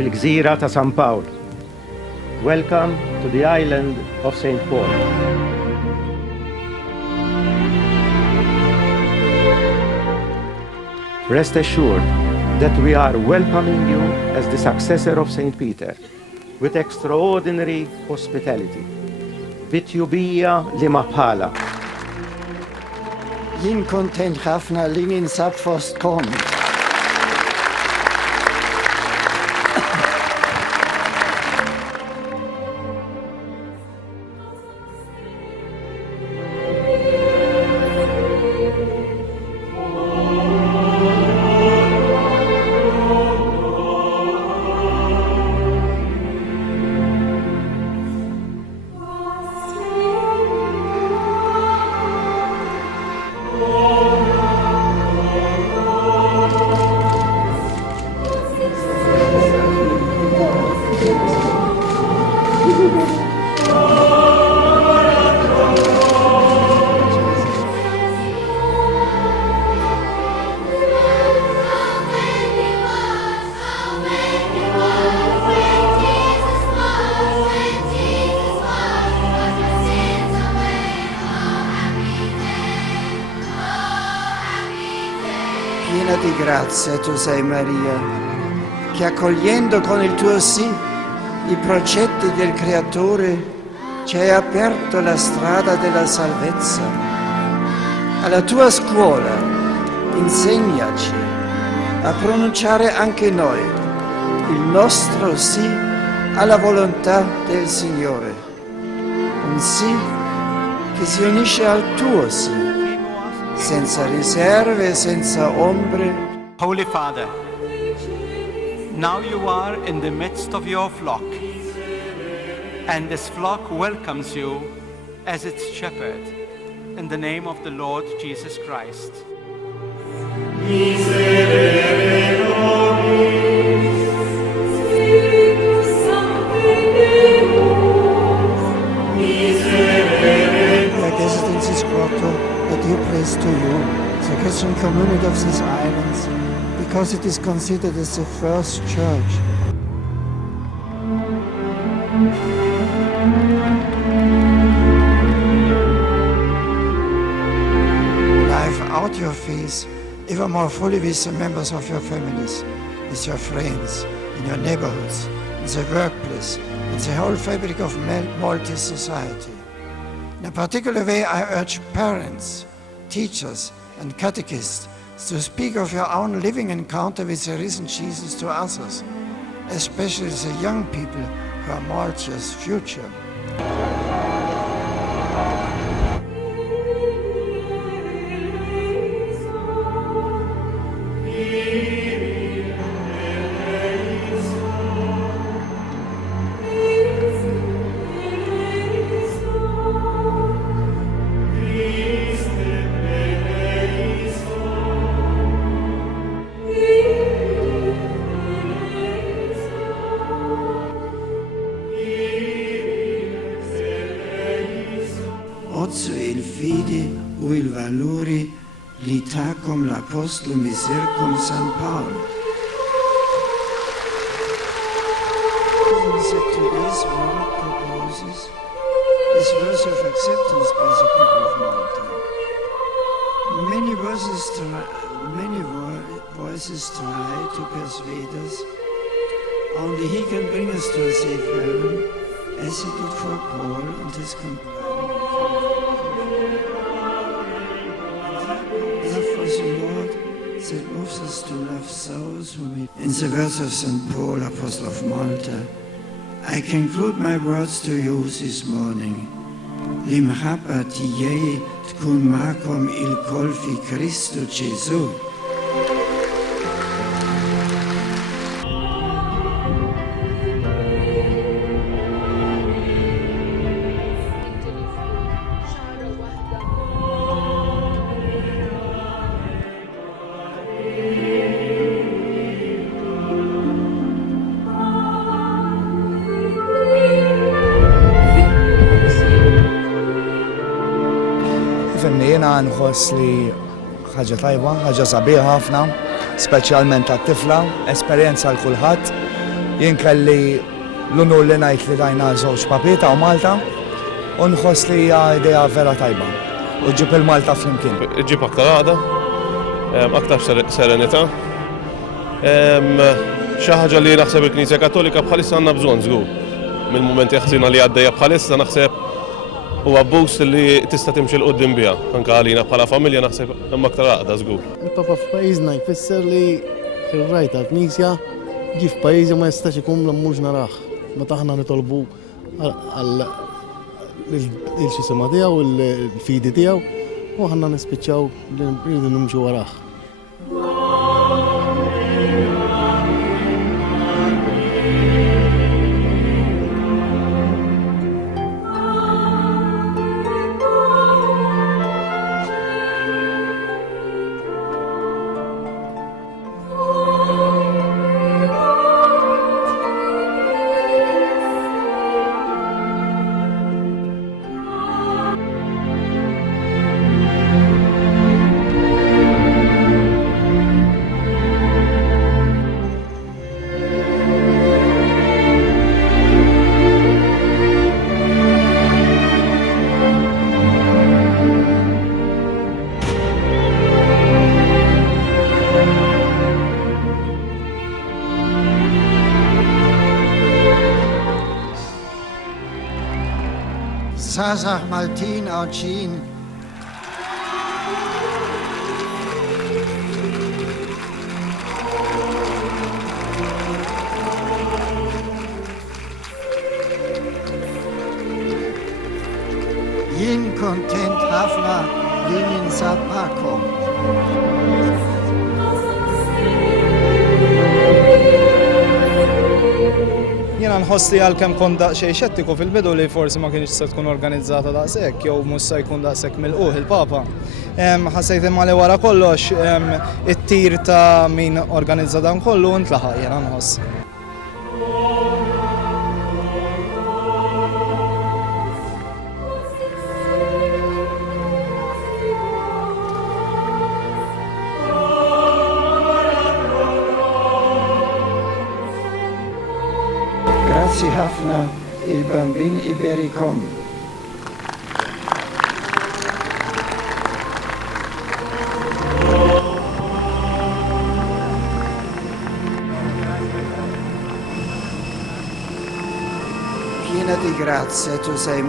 fil-gżira ta' San Pawl. Welcome to the island of St. Paul. Rest assured that we are welcoming you as the successor of St. Peter with extraordinary hospitality. Bitjubija li ma bħala. Jien kontent ħafna li ninsab fostkom. Piena di grazia tu sei Maria, che accogliendo con il tuo sì i progetti del Creatore ci hai aperto la strada della salvezza. Alla tua scuola insegnaci a pronunciare anche noi il nostro sì alla volontà del Signore. Un sì che si unisce al tuo sì, senza riserve, senza ombre. Holy Father, now you are in the midst of your flock, and this flock welcomes you as its shepherd, in the name of the Lord Jesus Christ. That you praise to you, the Christian community of these islands, because it is considered as the first church. Live out your faith ever more fully with the members of your families, with your friends, in your neighborhoods, in the workplace, in the whole fabric of Maltese society. In a particular way, I urge parents, teachers, and catechists to speak of your own living encounter with the risen Jesus to others, especially the young people who are Malta's future. Ozzo il fide o il valore l'itacum l'apostolum e circum San Paolo. Today's world proposes is worthy of acceptance by the people of Malta. Many voices try to persuade us. Only he can bring us to a safe haven, as he did for Paul and his companions. Love for the Lord that moves us to love those whom we... In the words of St. Paul, Apostle of Malta, I conclude my words to you this morning. Limchapa tiyei tkun makom il kol fi Christo Gesù. Jiena nħoss li ħaġa tajba, ħaġa sabiħa ħafna, speċjalment għat-tifla, esperjenza l kulħadd jien kelli l-unur li ngħid li rajna żewġ papieta u Malta u nħoss li hija idea vera tajba u ġib il-Malta flimkien. Ġib aktar għada, aktar serenità. Xi ħaġa li naħseb il-Knisja Kattolika bħalissa għandna bżonn żgur. Mill-mumenti ħsiena li għaddejja bħalissa naħseb huwa boost li tista' timxi l qudiem biha. Anke għalina bħala familja naħseb hemm aktar għaqda żgur. Il-Papa f'pajjiżna jfisser li ir-rajt tal-Knisja ġi f'pajjiżi ma jistax ikun mhux naraħ. Meta aħna nitolbu għal il-xisema tiegħu, il-fidi tiegħu, u aħna nispiċċaw li rridu nimxu waraħ. Żgħażagħ Maltin għawċin jien kontent ħafna li ninsab magħkom. Jiena nħoss li għalkemm kont daqsxejn xettiku fil-bidu li forsi ma kienx se tkun organizzata daqshekk jew mhux se jkun daqshekk milquh il-Papa. Ħassejt imma li wara kollox it-tir ta' min organizza dan kollu ntlaħaq jiena nħoss. Grazzi ħafna il-bambin Iberikom. Piena di grazia tu sei